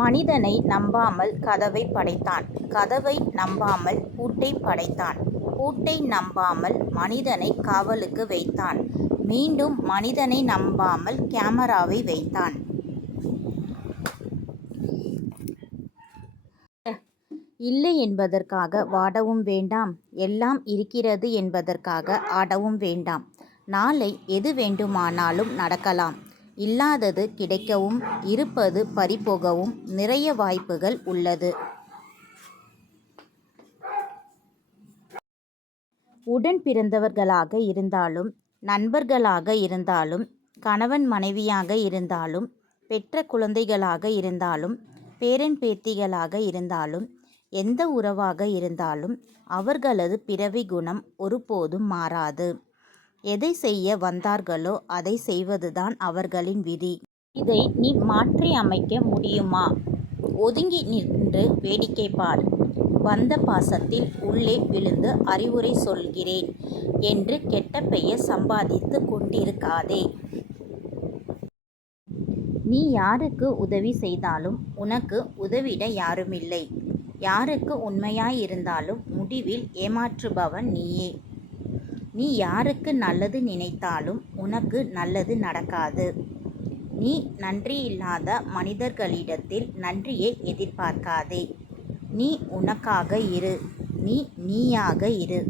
மனிதனை நம்பாமல் கதவை படைத்தான். கதவை நம்பாமல் பூட்டை படைத்தான். பூட்டை நம்பாமல் மனிதனை காவலுக்கு வைத்தான். மீண்டும் மனிதனை நம்பாமல் கேமராவை வைத்தான். இல்லை என்பதற்காக வாடவும் வேண்டாம். எல்லாம் இருக்கிறது என்பதற்காக ஆடவும் வேண்டாம். நாளை எது வேண்டுமானாலும் நடக்கலாம். இல்லாதது கிடைக்கவும் இருப்பது பறிபோகவும் நிறைய வாய்ப்புகள் உள்ளது. உடன் பிறந்தவர்களாக இருந்தாலும், நண்பர்களாக இருந்தாலும், கணவன் மனைவியாக இருந்தாலும், பெற்ற குழந்தைகளாக இருந்தாலும், பேரன் பேத்திகளாக இருந்தாலும், எந்த உறவாக இருந்தாலும் அவர்களது பிறவி குணம் ஒருபோதும் மாறாது. எதை செய்ய வந்தார்களோ அதை செய்வதுதான் அவர்களின் விதி. இதை நீ மாற்றி அமைக்க முடியுமா? ஒதுங்கி நின்று வேடிக்கை பார். வந்த பாசத்தில் உள்ளே விழுந்து அறிவுரை சொல்கிறேன் என்று கெட்ட பெயர் சம்பாதித்து கொண்டிருக்காதே. நீ யாருக்கு உதவி செய்தாலும் உனக்கு உதவிட யாருமில்லை. யாருக்கு உண்மையாயிருந்தாலும் முடிவில் ஏமாற்றுபவன் நீயே. நீ யாருக்கு நல்லது நினைத்தாலும் உனக்கு நல்லது நடக்காது. நீ நன்றியில்லாத மனிதர்களிடத்தில் நன்றியை எதிர்பார்க்காதே. நீ உனக்காக இரு. நீ நீயாக இரு.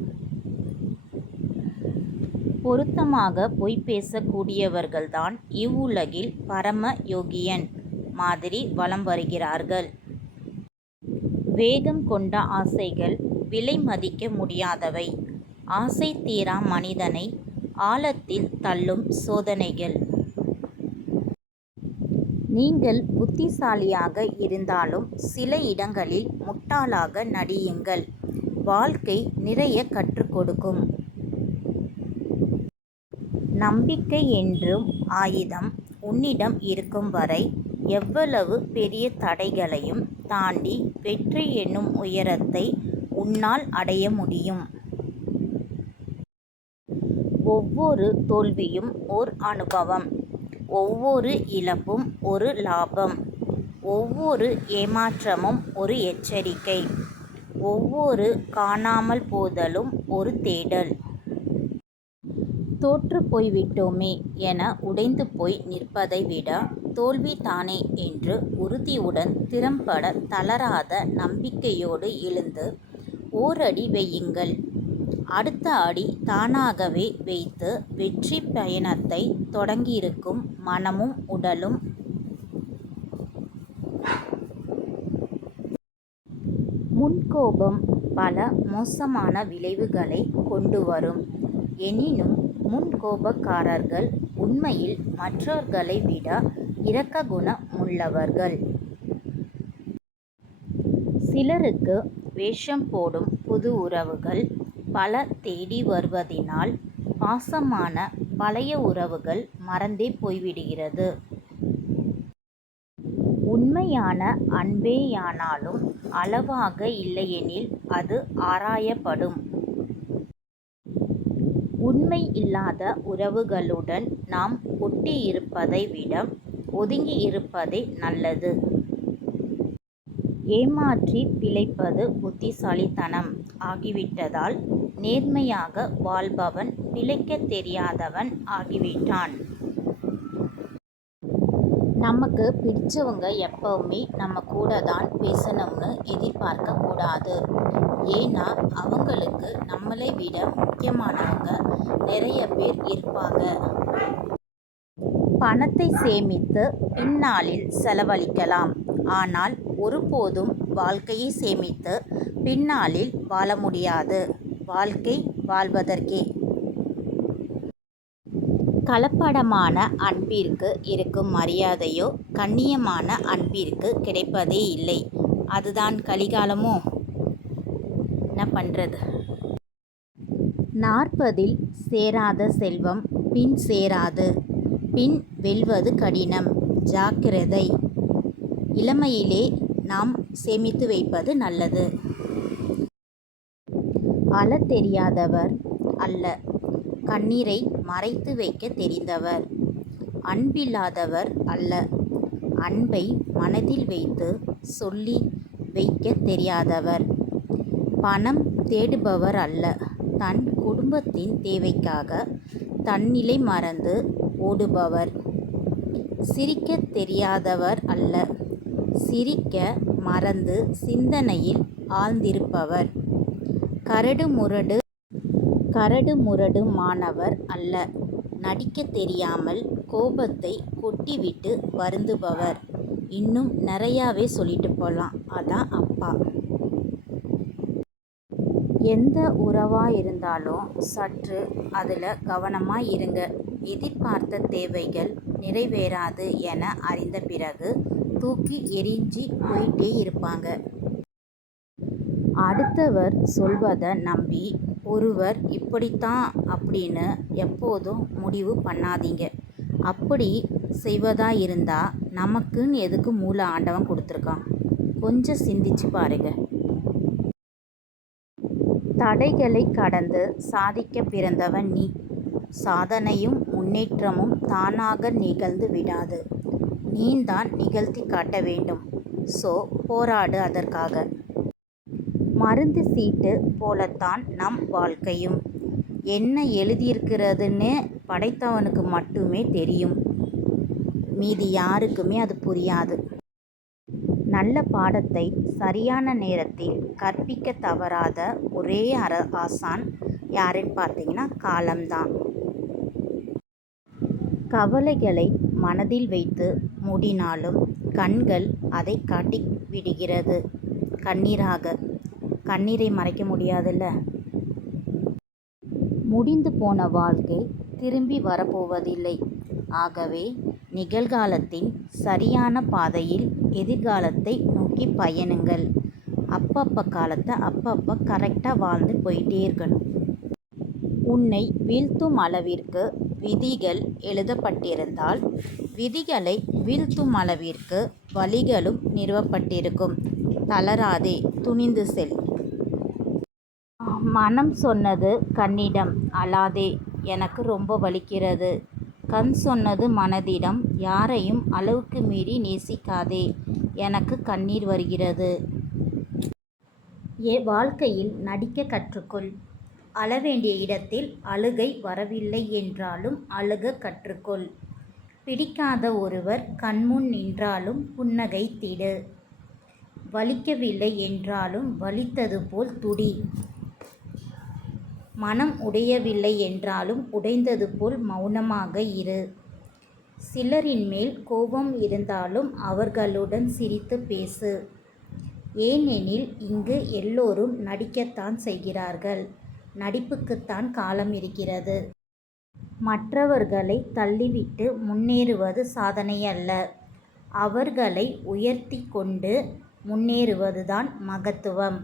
பொருத்தமாக பொய் பேசக்கூடியவர்கள்தான் இவ்வுலகில் பரம யோகியன் மாதிரி வலம் வருகிறார்கள். வேகம் கொண்ட ஆசைகள் விலை மதிக்க முடியாதவை. ஆசை தீரா மனிதனை ஆழத்தில் தள்ளும் சோதனைகள். நீங்கள் புத்திசாலியாக இருந்தாலும் சில இடங்களில் முட்டாளாக நடியுங்கள். வாழ்க்கை நிறைய கற்றுக் கொடுக்கும். நம்பிக்கை என்றும் ஆயுதம் உன்னிடம் இருக்கும் வரை எவ்வளவு பெரிய தடைகளையும் தாண்டி வெற்றி என்னும் உயரத்தை உன்னால் அடைய முடியும். ஒவ்வொரு தோல்வியும் ஓர் அனுபவம். ஒவ்வொரு இழப்பும் ஒரு லாபம். ஒவ்வொரு ஏமாற்றமும் ஒரு எச்சரிக்கை. ஒவ்வொரு காணாமல் போதலும் ஒரு தேடல். தோற்று போய்விட்டோமே என உடைந்து போய் நிற்பதை விட தோல்வி தானே என்று உறுதியுடன் திறம்பட தளராத நம்பிக்கையோடு எழுந்து ஓரடி வையுங்கள். அடுத்த அடி தானாகவே வைத்து வெற்றி பயணத்தை தொடங்கியிருக்கும் மனமும் உடலும். முன்கோபம் பல மோசமான விளைவுகளை கொண்டு வரும். எனினும் முன்கோபக்காரர்கள் உண்மையில் மற்றவர்களை விட இரக்க குணமுள்ளவர்கள். சிலருக்கு வேஷம் போடும் புது உறவுகள் பல தேடி வருவதினால் பாசமான பழைய உறவுகள் மறந்தே போய்விடுகிறது. உண்மையான அன்பேயானாலும் அளவாக இல்லையெனில் அது ஆராயப்படும். உண்மை இல்லாத உறவுகளுடன் நாம் ஒட்டியிருப்பதை விட ஒதுங்கி இருப்பதே நல்லது. ஏமாற்றி பிழைப்பது புத்திசாலித்தனம் ஆகிவிட்டதால் நேர்மையாக வாழ்பவன் பிழைக்க தெரியாதவன் ஆகிவிட்டான். நமக்கு பிடிச்சவங்க எப்பவுமே நம்ம கூட தான் பேசணும்னு எதிர்பார்க்க கூடாது. ஏன்னா அவங்களுக்கு நம்மளை விட முக்கியமானவங்க நிறைய பேர் இருப்பாங்க. பணத்தை சேமித்து பின்னாளில் செலவழிக்கலாம். ஆனால் ஒருபோதும் வாழ்க்கையை சேமித்து பின்னாளில் வாழ முடியாது. வாழ்க்கை வாழ்வதற்கே. கலப்படமான அன்பிற்கு இருக்கும் மரியாதையோ கண்ணியமான அன்பிற்கு கிடைப்பதே இல்லை. அதுதான் கலிகாலமோ. என்ன பண்ணுறது? 40 சேராத செல்வம் பின் சேராது. பின் வெல்வது கடினம். ஜாக்கிரதை. இளமையிலே நாம் சேமித்து வைப்பது நல்லது. அழத் தெரியாதவர் அல்ல, கண்ணீரை மறைத்து வைக்க தெரிந்தவர். அன்பில்லாதவர் அல்ல, அன்பை மனதில் வைத்து சொல்லி வைக்க தெரியாதவர். பணம் தேடுபவர் அல்ல. தன் குடும்பத்தின் தேவைக்காக தன்னிலை மறந்து ஓடுபவர். சிரிக்க தெரியாதவர் அல்ல. சிரிக்க மறந்து சிந்தனையில் ஆழ்ந்திருப்பவர். கரடு முரடு மாணவர் அல்ல. நடிக்க தெரியாமல் கோபத்தை கொட்டிவிட்டு வருந்துபவர். இன்னும் நிறையாவே சொல்லிட்டு போகலாம். அதான் அப்பா. எந்த உறவாக இருந்தாலும் சற்று அதில் கவனமாக இருங்க. எதிர்பார்த்த தேவைகள் நிறைவேறாது என அறிந்த பிறகு தூக்கி எறிஞ்சி போயிட்டே இருப்பாங்க. அடுத்தவர் சொல்வதை நம்பி ஒருவர் இப்படித்தான் அப்படின்னு எப்போதும் முடிவு பண்ணாதீங்க. அப்படி செய்வதா இருந்தால் நமக்குன்னு எதுக்கு மூளை ஆண்டவன் கொடுத்துருக்கான்? கொஞ்சம் சிந்திச்சு பாருங்க. தடைகளை கடந்து சாதிக்க பிறந்தவன் நீ. சாதனையும் முன்னேற்றமும் தானாக நிகழ்ந்து விடாது. நீதான் நிகழ்த்தி காட்ட வேண்டும். போராடு அதற்காக. மருந்து சீட்டு போலத்தான் நம் வாழ்க்கையும். என்ன எழுதியிருக்கிறதுன்னு படைத்தவனுக்கு மட்டுமே தெரியும். மீதி யாருக்குமே அது புரியாது. நல்ல பாடத்தை சரியான நேரத்தில் கற்பிக்க தவறாத ஒரே ஆசான் யாருன்னு பார்த்தீங்கன்னா காலம்தான். கவலைகளை மனதில் வைத்து மூடினாலும் கண்கள் அதை காட்டி விடுகிறது கண்ணீராக. கண்ணீரை மறைக்க முடியாதுல்ல. முடிந்து போன வாழ்க்கை திரும்பி வரப்போவதில்லை. ஆகவே நிகழ்காலத்தின் சரியான பாதையில் எதிர்காலத்தை நோக்கி பயணுங்கள். அப்பப்போ காலத்தை அப்பப்போ கரெக்டாக வாழ்ந்து போயிட்டே இருக்கணும். உன்னை வீழ்த்தும் அளவிற்கு விதிகள் எழுதப்பட்டிருந்தால் விதிகளை வீழ்த்தும் அளவிற்கு வழிகளும் நிறுவப்பட்டிருக்கும். தளராதே, துணிந்து செல். மனம் சொன்னது கண்ணிடம், அழாதே, எனக்கு ரொம்ப வலிக்கிறது. கண் சொன்னது மனதிடம், யாரையும் அளவுக்கு மீறி நேசிக்காதே, எனக்கு கண்ணீர் வருகிறது. வாழ்க்கையில் நடிக்க கற்றுக்கொள். அழ வேண்டிய இடத்தில் அழுகை வரவில்லை என்றாலும் அழுக கற்றுக்கொள். பிடிக்காத ஒருவர் கண்முன் நின்றாலும் புன்னகைத்திடு. வலிக்கவில்லை என்றாலும் வலித்தது போல் துடி. மனம் உடையவில்லை என்றாலும் உடைந்தது போல் மௌனமாக இரு. சிலரின் மேல் கோபம் இருந்தாலும் அவர்களுடன் சிரித்து பேசு. ஏனெனில் இங்கு எல்லோரும் நடிக்கத்தான் செய்கிறார்கள். நடிப்புக்குத்தான் காலம் இருக்கிறது. மற்றவர்களை தள்ளிவிட்டு முன்னேறுவது சாதனை அல்ல. அவர்களை உயர்த்தி கொண்டு முன்னேறுவதுதான் மகத்துவம்.